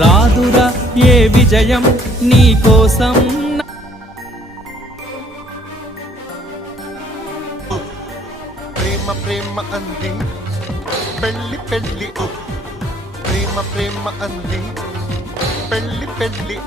రాదురా ఏ విజయం నీ కోసం. ప్రేమ ప్రేమ అంది పెళ్ళి పెళ్ళి, ప్రేమ ప్రేమ అంది పెళ్ళి పెళ్ళి.